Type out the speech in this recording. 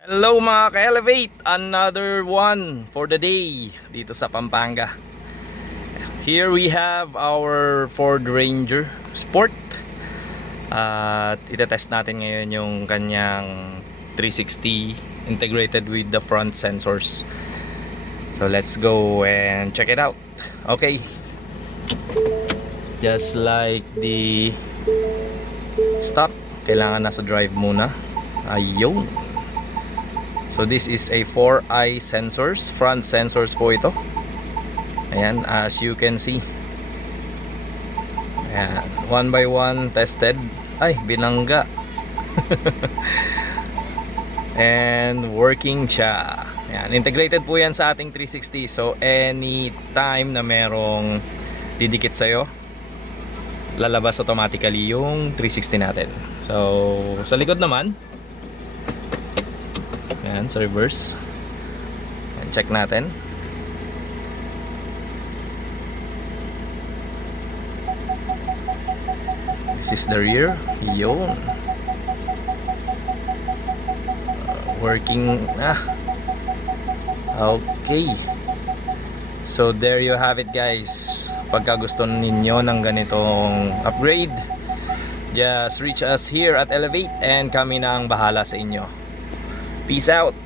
Hello mga ka-Elevate! Another one for the day dito sa Pampanga. Here we have our Ford Ranger Sport. At itetest natin ngayon yung kanyang 360 integrated with the front sensors. So let's go and check it out. Okay. Just like the stop, kailangan nasa drive muna. Ayun. So this is a 4-eye sensors, front sensors po ito. Ayan, as you can see. Ayan, one by one tested. Ay, binangga. And working siya. Ayan, integrated po yan sa ating 360. So anytime na merong didikit sa'yo, lalabas automatically yung 360 natin. So sa likod naman, ayan, sa reverse. Ayan, check natin. This is the rear. Yun. Working na. Okay. So there you have it guys. Pagka gusto ninyo ng ganitong upgrade, just reach us here at Elevate and kami na ang bahala sa inyo. Peace out.